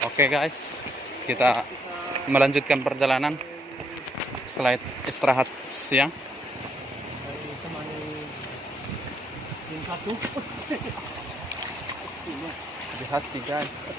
Oke guys, kita melanjutkan perjalanan setelah istirahat siang. Lihat sih guys.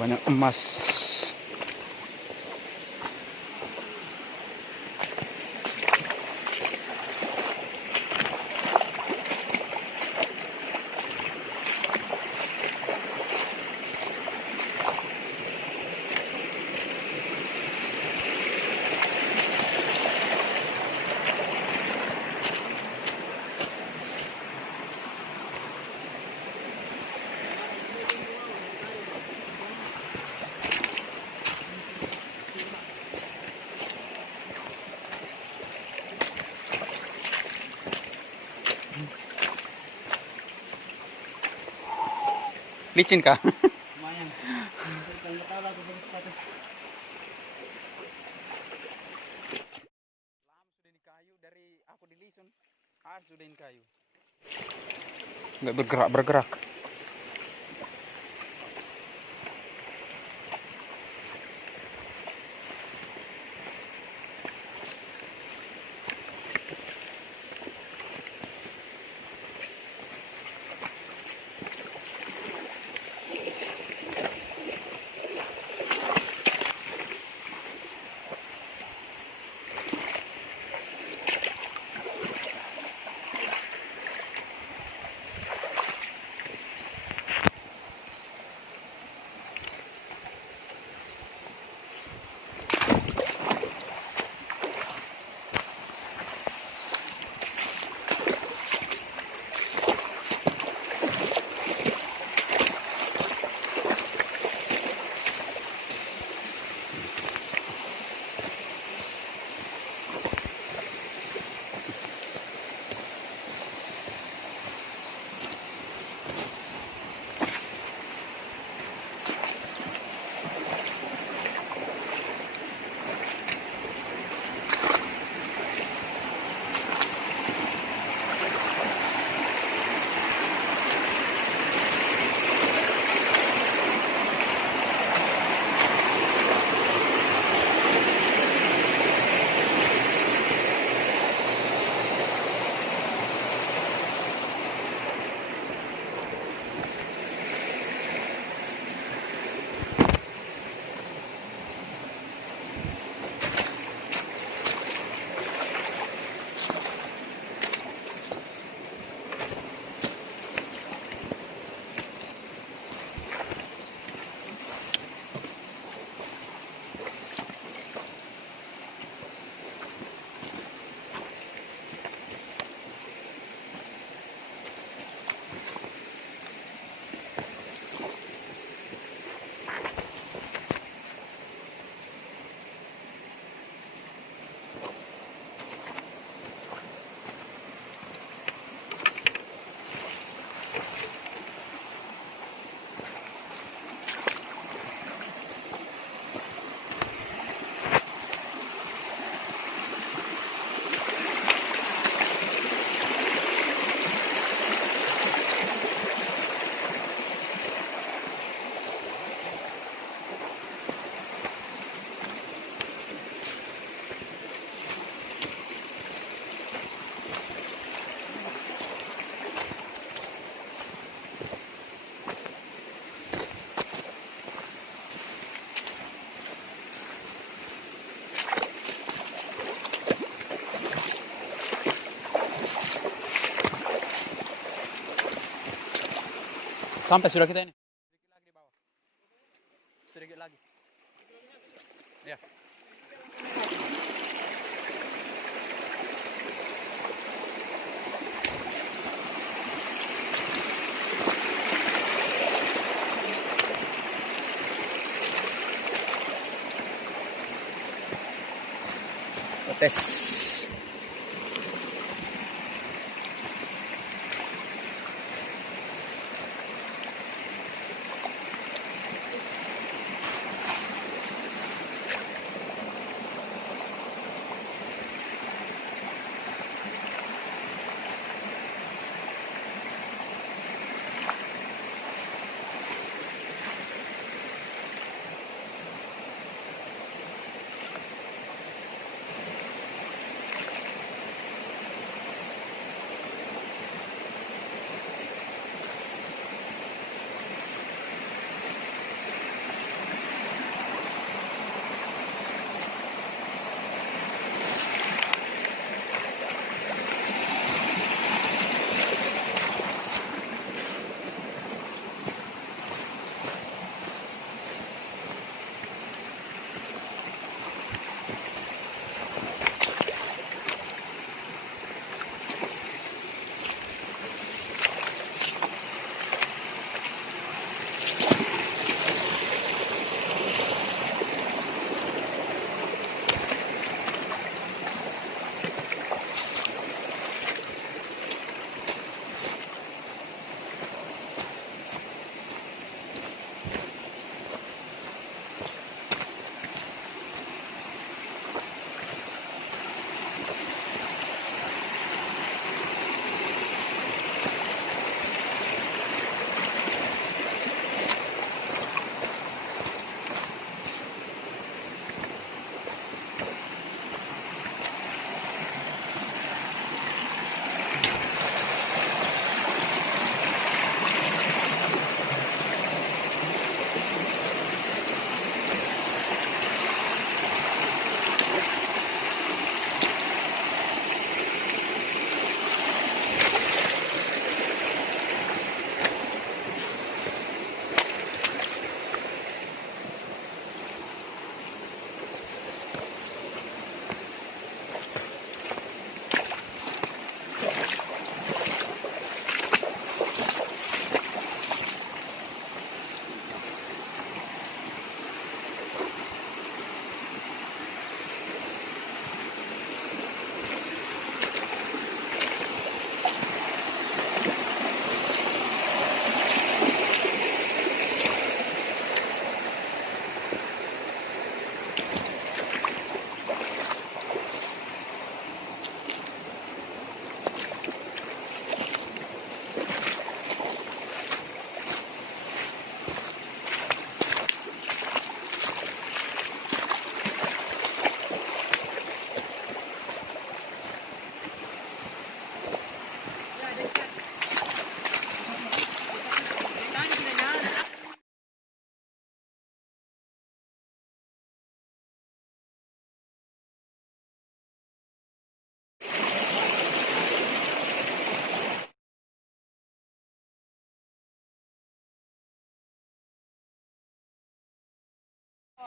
Banyak emas. Licin kah? Lumayan. Sudah kayu dari aku di Lisun. Sudah kayu. Nggak bergerak. Sampai sudah kita ini. Sedikit lagi di bawah. Sedikit lagi. Ya. Tes.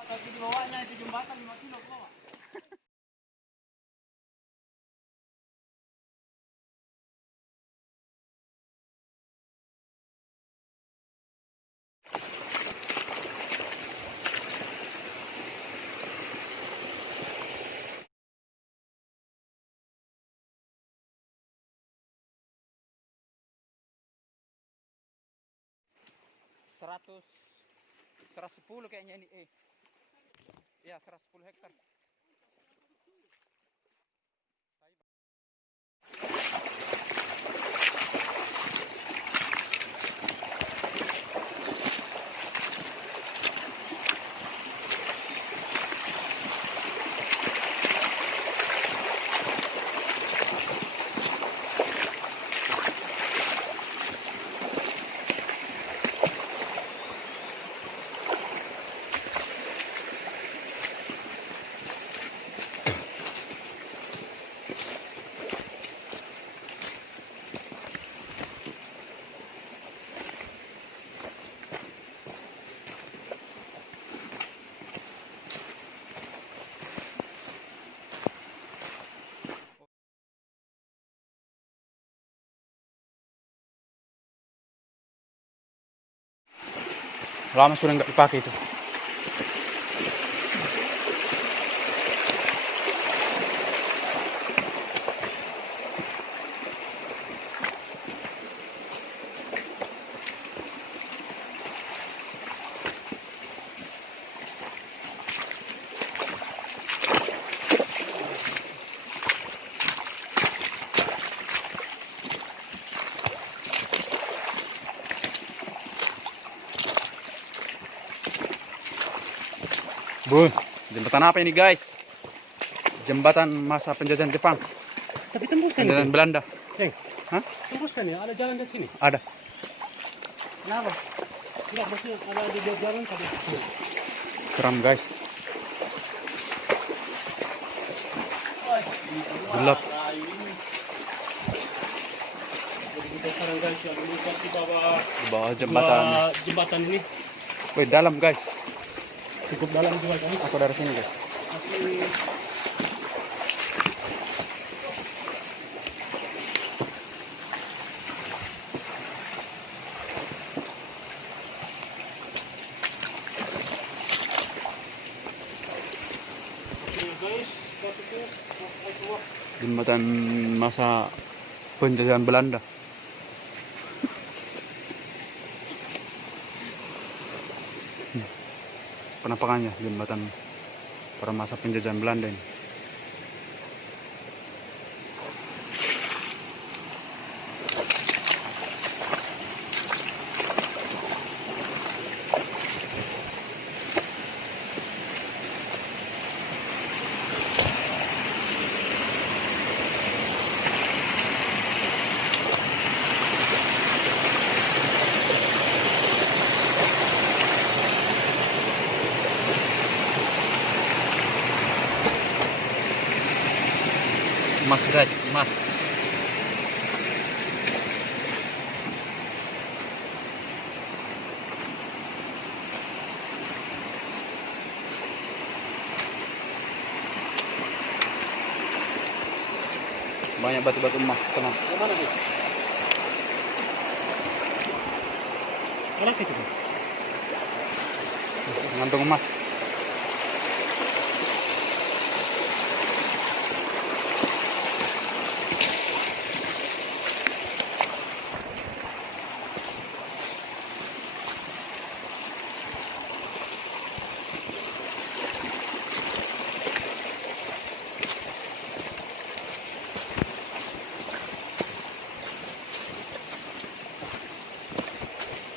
Kaki di bawahnya itu jembatan 5 kilo ke bawah. Seratus 110 kayaknya ini. Ya 110 hektar. Lama sudah nggak dipakai itu. Bu, jembatan apa ini guys? Jembatan masa penjajahan Jepang, Tapi tembuskan penjajahan itu. Belanda. Hah? Tembuskan ya, ada jalan dari sini. Ada. Kenapa? Tidak, maksudnya ada di jalan tadi. Seram guys. Gelap. Jadi kita sekarang guys yang mendekat di bawah Di bawah jembatan. jembatan ini. Wih, dalam guys. Cukup dalam juga kan. Aku dari sini guys. Tapi guys, Jembatan masa penjajahan Belanda. Penampakannya jembatan pada masa penjajahan Belanda ini. Emas guys, emas. Banyak batu-batu emas teman. mana nih? Mana itu? Ngantung emas.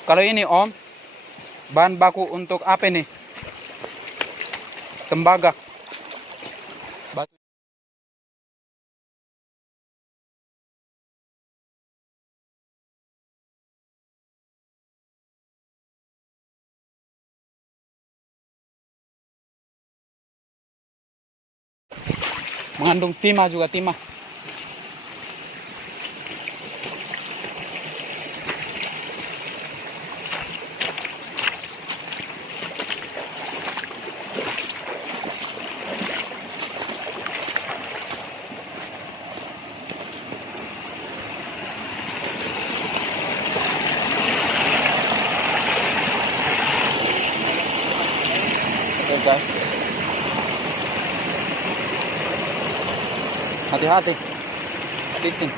Kalau ini Om, bahan baku untuk apa nih? Tembaga. Batu. Mengandung timah juga timah. Oke guys, hati-hati, licin.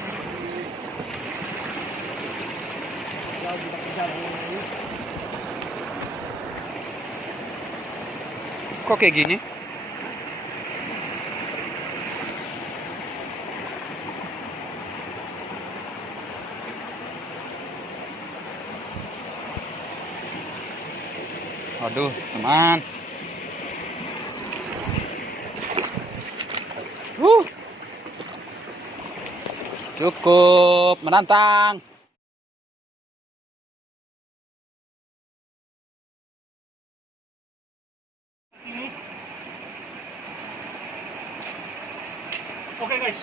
Kok kayak gini? Aduh, teman. Cukup menantang. Oke guys.